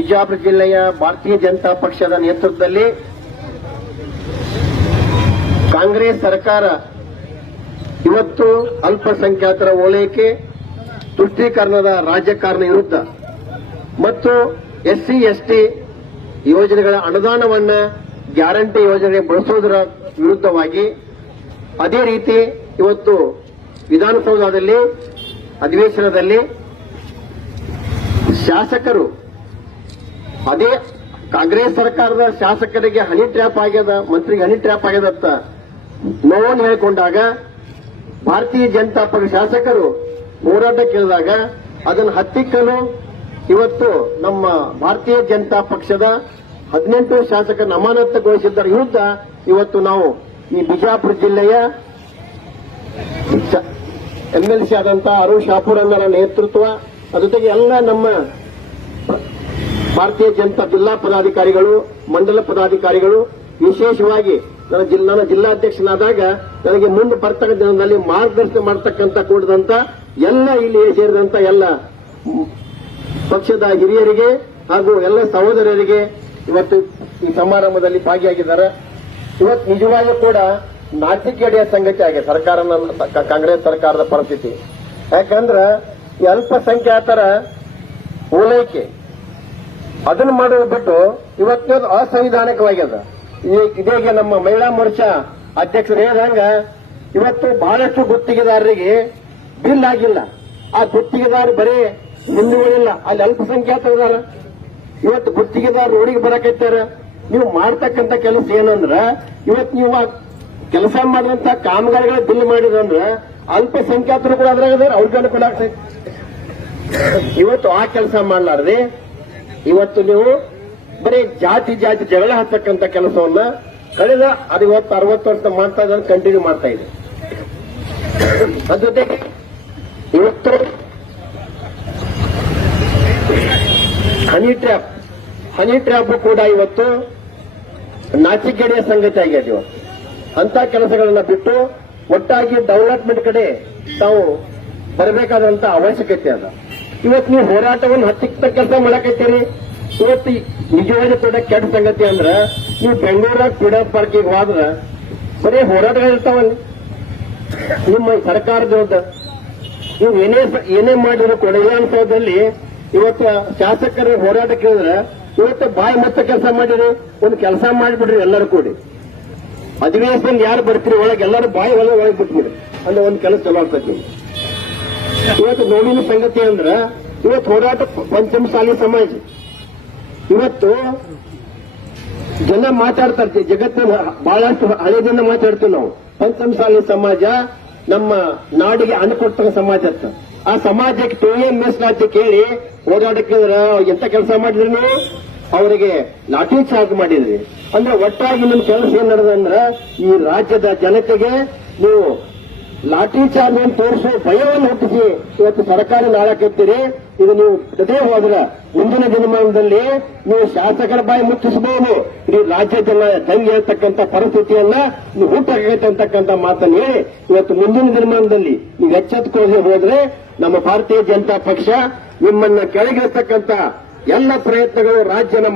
ಬಿಜಾಪುರ ಜಿಲ್ಲೆಯ ಭಾರತೀಯ ಜನತಾ ಪಕ್ಷದ ನೇತೃತ್ವದಲ್ಲಿ ಕಾಂಗ್ರೆಸ್ ಸರ್ಕಾರ ಇವತ್ತು ಅಲ್ಪಸಂಖ್ಯಾತರ ಓಲೈಕೆ ತುಷ್ಟೀಕರಣದ ರಾಜಕಾರಣ ವಿರುದ್ಧ ಮತ್ತು ಎಸ್ಸಿ ಎಸ್ಟಿ ಯೋಜನೆಗಳ ಅನುದಾನವನ್ನ ಗ್ಯಾರಂಟಿ ಯೋಜನೆ ಬಳಸುವುದರ ವಿರುದ್ಧವಾಗಿ ಅದೇ ರೀತಿ ಇವತ್ತು ವಿಧಾನಸೌಧದಲ್ಲಿ ಅಧಿವೇಶನದಲ್ಲಿ ಶಾಸಕರು ಅದೇ ಕಾಂಗ್ರೆಸ್ ಸರ್ಕಾರದ ಶಾಸಕರಿಗೆ ಹನಿ ಟ್ರ್ಯಾಪ್ ಆಗ್ಯದ, ಮಂತ್ರಿಗೆ ಹನಿ ಟ್ರ್ಯಾಪ್ ಆಗ್ಯದತ್ತ ನೋವನ್ನು ಹೇಳಿಕೊಂಡಾಗ ಭಾರತೀಯ ಜನತಾ ಪಕ್ಷ ಶಾಸಕರು ಹೋರಾಟಕ್ಕೆ ಇಳಿದಾಗ ಅದನ್ನು ಹತ್ತಿಕ್ಕಲು ಇವತ್ತು ನಮ್ಮ ಭಾರತೀಯ ಜನತಾ ಪಕ್ಷದ 18 ಶಾಸಕರನ್ನು ಅಮಾನತುಗೊಳಿಸಿದ್ದರ ವಿರುದ್ಧ ಇವತ್ತು ನಾವು ಈ ಬಿಜಾಪುರ ಜಿಲ್ಲೆಯ ಎಂಎಲ್ಸಿ ಆದಂತಹ ಅರುಣ್ ಶಾಪೂರ್ ಅವರ ನೇತೃತ್ವ ಜೊತೆಗೆ ಎಲ್ಲ ನಮ್ಮ ಭಾರತೀಯ ಜನತಾ ಜಿಲ್ಲಾ ಪದಾಧಿಕಾರಿಗಳು, ಮಂಡಲ ಪದಾಧಿಕಾರಿಗಳು, ವಿಶೇಷವಾಗಿ ನನ್ನ ಜಿಲ್ಲಾಧ್ಯಕ್ಷನಾದಾಗ ನನಗೆ ಮುಂದೆ ಬರ್ತಕ್ಕ ದಿನದಲ್ಲಿ ಮಾರ್ಗದರ್ಶನ ಮಾಡತಕ್ಕಂತ ಕೂಡಿದಂತ ಎಲ್ಲ ಇಲ್ಲಿ ಸೇರಿದಂತ ಎಲ್ಲ ಪಕ್ಷದ ಹಿರಿಯರಿಗೆ ಹಾಗೂ ಎಲ್ಲ ಸಹೋದರರಿಗೆ ಇವತ್ತು ಈ ಸಮಾರಂಭದಲ್ಲಿ ಭಾಗಿಯಾಗಿದ್ದಾರೆ. ಇವತ್ತು ನಿಜವಾಗಿಯೂ ಕೂಡ ನಾಚಿಕೆಯ ಸಂಗತಿ ಆಗಿದೆ ಕಾಂಗ್ರೆಸ್ ಸರ್ಕಾರದ ಪರಿಸ್ಥಿತಿ. ಯಾಕಂದ್ರೆ ಈ ಅಲ್ಪಸಂಖ್ಯಾತರ ಓಲೈಕೆ ಅದನ್ನು ಮಾಡೋದು ಬಿಟ್ಟು ಇವತ್ತು ಅಸಂವಿಧಾನಿಕವಾಗ್ಯದ. ಇದೀಗ ನಮ್ಮ ಮಹಿಳಾ ಮೋರ್ಚಾ ಅಧ್ಯಕ್ಷರು ಹೇಳಿದಂಗ ಇವತ್ತು ಬಹಳಷ್ಟು ಗುತ್ತಿಗೆದಾರರಿಗೆ ಬಿಲ್ ಆಗಿಲ್ಲ. ಆ ಗುತ್ತಿಗೆದಾರರು ಬರೀ ಹಿಂದೂಗಳಿಲ್ಲ, ಅಲ್ಲಿ ಅಲ್ಪಸಂಖ್ಯಾತರಿದಾರ. ಇವತ್ತು ಗುತ್ತಿಗೆದಾರ ರೋಡಿಗೆ ಬರಕತ್ತಾರ. ನೀವು ಮಾಡ್ತಕ್ಕಂಥ ಕೆಲಸ ಏನಂದ್ರ ಇವತ್ತು ನೀವು ಕೆಲಸ ಮಾಡಿದಂತ ಕಾಮಗಾರಿಗಳ ಬಿಲ್ ಮಾಡಿದಂದ್ರ ಅಲ್ಪಸಂಖ್ಯಾತರು ಕೂಡ ಅದ್ರಾಗ ಅವ್ರಿಗೆ ಅನುಕೂಲ ಆಗ್ತದೆ. ಇವತ್ತು ಆ ಕೆಲಸ ಮಾಡಲಾರ್ದೆ ಇವತ್ತು ನೀವು ಬರೀ ಜಾತಿ ಜಗಳ ಹಚ್ಚಕ್ಕಂತ ಕೆಲಸವನ್ನ ಕಳೆದ 50-60 ವರ್ಷ ಮಾಡ್ತಾ ಇದ್ದಾರೆ, ಕಂಟಿನ್ಯೂ ಮಾಡ್ತಾ ಇದೆ. ಅದ್ರ ಜೊತೆಗೆ ಇವತ್ತು ಹನಿ ಟ್ರ್ಯಾಪ್ ಕೂಡ ಇವತ್ತು ನಾಚಿಕೆಯ ಸಂಗತಿ ಆಗಿದೆ. ಇವತ್ತು ಅಂತ ಕೆಲಸಗಳನ್ನ ಬಿಟ್ಟು ಒಟ್ಟಾಗಿ ಡೆವಲಪ್ಮೆಂಟ್ ಕಡೆ ತಾವು ಬರಬೇಕಾದಂತ ಅವಶ್ಯಕತೆ ಅದ. ಇವತ್ತು ನೀವು ಹೋರಾಟವನ್ನು ಹತ್ತಿಕ್ಕ ಕೆಲಸ ಮಾಡಕತ್ತೀರಿ. ಇವತ್ತು ನಿಜವಾಗಿ ಕೂಡ ಕೆಟ್ಟ ಸಂಗತಿ ಅಂದ್ರೆ ನೀವು ಬೆಂಗಳೂರಾಗ ಫ್ರೀಡಂ ಪಾರ್ಕಿಗೆ ಹೋದ್ರ ಬರೀ ಹೋರಾಟಗಳಿರ್ತಾವಲ್ಲಿ ನಿಮ್ಮ ಸರ್ಕಾರದ ವಿರುದ್ಧ. ನೀವು ಏನೇ ಮಾಡಿದ್ರು ಕೂಡ ವಿಧಾನಸೌಧದಲ್ಲಿ ಇವತ್ತು ಶಾಸಕರ ಹೋರಾಟ ಕೇಳಿದ್ರೆ ಇವತ್ತು ಬಾಯಿ ಮತ್ತೆ ಕೆಲಸ ಮಾಡಿರಿ, ಒಂದು ಕೆಲಸ ಮಾಡಿಬಿಡ್ರಿ ಎಲ್ಲರೂ ಕೂಡಿ. ಅಧಿವೇಶನದಲ್ಲಿ ಯಾರು ಬರ್ತೀರಿ ಒಳಗೆ ಎಲ್ಲರೂ ಬಾಯಿ ಒಳಗೆ ಬಿಟ್ಬಿಡ್ರಿ, ಅಂದ್ರೆ ಒಂದು ಕೆಲಸ ಚಲೋ ಆಗ್ತದೆ. ಇವತ್ತು ನೋವಿನ ಸಂಗತಿ ಅಂದ್ರೆ ಇವತ್ತು ಹೋರಾಟ ಪಂಚಮಸಾಲಿ ಸಮಾಜ ಇವತ್ತು ಜನ ಮಾತಾಡ್ತಾರೆ, ಜಗತ್ತಿನ ಬಹಳಷ್ಟು ಹಳೆದಿಂದ ಮಾತಾಡ್ತೀವಿ ನಾವು. ಪಂಚಮಸಾಲಿ ಸಮಾಜ ನಮ್ಮ ನಾಡಿಗೆ ಅನುಕೊಟ್ಟ ಸಮಾಜ ಅಂತ. ಆ ಸಮಾಜಕ್ಕೆ ಟೋಯಂ ಮೀಸಲಾತಿ ಕೇಳಿ ಹೋರಾಟಕ್ಕೆ ಎಂತ ಕೆಲಸ ಮಾಡಿದ್ರಿ ನೀವು? ಅವರಿಗೆ ಲಾಠಿ ಚಾರ್ಜ್ ಮಾಡಿದ್ರಿ. ಅಂದ್ರೆ ಒಟ್ಟಾಗಿ ನಿಮ್ಮ ಕೆಲಸ ಏನ್ ನಡೆದಂದ್ರ ಈ ರಾಜ್ಯದ ಜನತೆಗೆ ನೀವು ಲಾಠಿ ಚಾರ್ಜ್ ಅನ್ನು ತೋರಿಸುವ ಭಯವನ್ನು ಹುಟ್ಟಿಸಿ ಇವತ್ತು ಸರ್ಕಾರ ನಾಳಕತ್ತೀರಿ. ಇದು ನೀವು ಜೊತೆ ಹೋದ್ರ ಮುಂದಿನ ದಿನಮಾನದಲ್ಲಿ ನೀವು ಶಾಸಕರ ಬಾಯಿ ಮುಚ್ಚಿಸಬಹುದು. ಇಡೀ ರಾಜ್ಯ ಜನ ದಂಗೆ ಹೇಳ್ತಕ್ಕಂಥ ಪರಿಸ್ಥಿತಿಯನ್ನ ನೀವು ಹುಟ್ಟಾಗೈತೆ ಅಂತಕ್ಕಂಥ ಮಾತನ್ನು ಹೇಳಿ ಇವತ್ತು ಮುಂದಿನ ದಿನಮಾನದಲ್ಲಿ ನೀವು ಎಚ್ಚೆತ್ತುಕೊಳ್ಳದೆ ಹೋದ್ರೆ ನಮ್ಮ ಭಾರತೀಯ ಜನತಾ ಪಕ್ಷ ನಿಮ್ಮನ್ನ ಕೆಳಗಿಳಿಸ್ತಕ್ಕಂಥ ಎಲ್ಲ ಪ್ರಯತ್ನಗಳು ರಾಜ್ಯನ